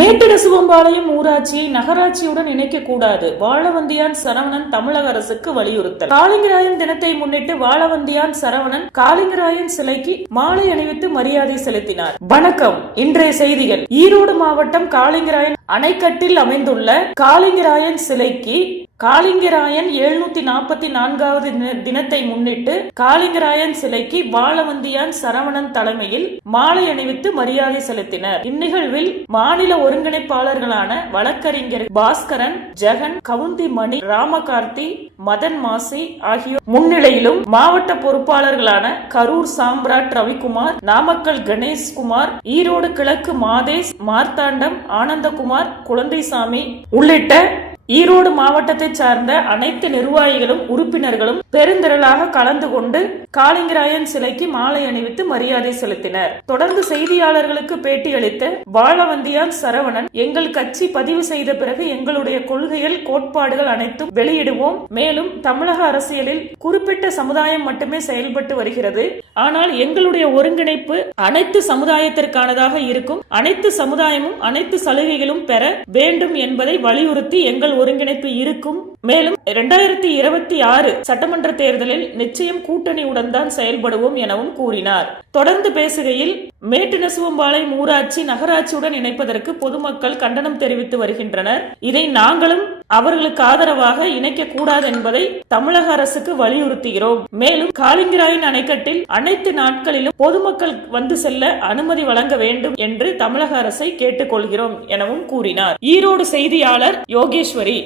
மேட்டுரசுவம்பாளையம் ஊராட்சியை நகராட்சியுடன் இணைக்கக்கூடாது. வாழவந்தியான் சரவணன் தமிழக அரசுக்கு வலியுறுத்தல். காளிங்கராயன் தினத்தை முன்னிட்டு வாழவந்தியான் சரவணன் காளிங்கராயன் சிலைக்கு மாலை அணிவித்து மரியாதை செலுத்தினார். வணக்கம். இன்றைய செய்திகள். ஈரோடு மாவட்டம் காளிங்கராயன் அணைக்கட்டில் அமைந்துள்ள காளிங்கராயன் சிலைக்கு காளிங்கராயன் 744வது தினத்தை முன்னிட்டு காளிங்கராயன் சிலைக்கு வாழவந்தியான் சரவணன் தலைமையில் மாலை அணிவித்து மரியாதை செலுத்தினர். இந்நிகழ்வில் மாநில ஒருங்கிணைப்பாளர்களான வழக்கறிஞர் பாஸ்கரன், ஜெகன், கவுந்தி மணி, ராமகார்த்தி, மதன் மாசி ஆகியோர் முன்னிலையிலும் மாவட்ட பொறுப்பாளர்களான கரூர் சாம்ராட் ரவிக்குமார், நாமக்கல் கணேஷ்குமார், ஈரோடு கிழக்கு மாதேஷ், மார்த்தாண்டம் ஆனந்தகுமார், குழந்தைசாமி உள்ளிட்ட ஈரோடு மாவட்டத்தை சார்ந்த அனைத்து நிர்வாகிகளும் உறுப்பினர்களும் பெருந்திரளாக கலந்து கொண்டு காளிங்கராயன் சிலைக்கு மாலை அணிவித்து மரியாதை செலுத்தினர். தொடர்ந்து செய்தியாளர்களுக்கு பேட்டியளித்த வாழவந்தியான் சரவணன், எங்கள் கட்சி பதிவு செய்த பிறகு எங்களுடைய கொள்கைகள், கோட்பாடுகள் அனைத்தும் வெளியிடுவோம். மேலும் தமிழக அரசியலில் குறிப்பிட்ட சமுதாயம் மட்டுமே செயல்பட்டு வருகிறது. ஆனால் எங்களுடைய ஒருங்கிணைப்பு அனைத்து சமுதாயத்திற்கானதாக இருக்கும். அனைத்து சமுதாயமும் அனைத்து சலுகைகளும் பெற வேண்டும் என்பதை வலியுறுத்தி எங்கள் ஒருங்கிணைப்பு இருக்கும். மேலும் 2026 சட்டமன்ற தேர்தலில் நிச்சயம் கூட்டணியுடன் தான் செயல்படுவோம் எனவும் கூறினார். தொடர்ந்து பேசுகையில், மேட்டுரசுவம்பாளையம் ஊராட்சி நகராட்சியுடன் இணைப்பதற்கு பொதுமக்கள் கண்டனம் தெரிவித்து வருகின்றனர். இதை நாங்களும் அவர்களுக்கு ஆதரவாக இணைக்க கூடாது என்பதை தமிழக அரசுக்கு வலியுறுத்துகிறோம். மேலும் காளிங்கராயன் அணைக்கட்டில் அனைத்து நாட்களிலும் பொதுமக்கள் வந்து செல்ல அனுமதி வழங்க வேண்டும் என்று தமிழக அரசை கேட்டுக்கொள்கிறோம் எனவும் கூறினார். ஈரோடு செய்தியாளர் யோகேஸ்வரி.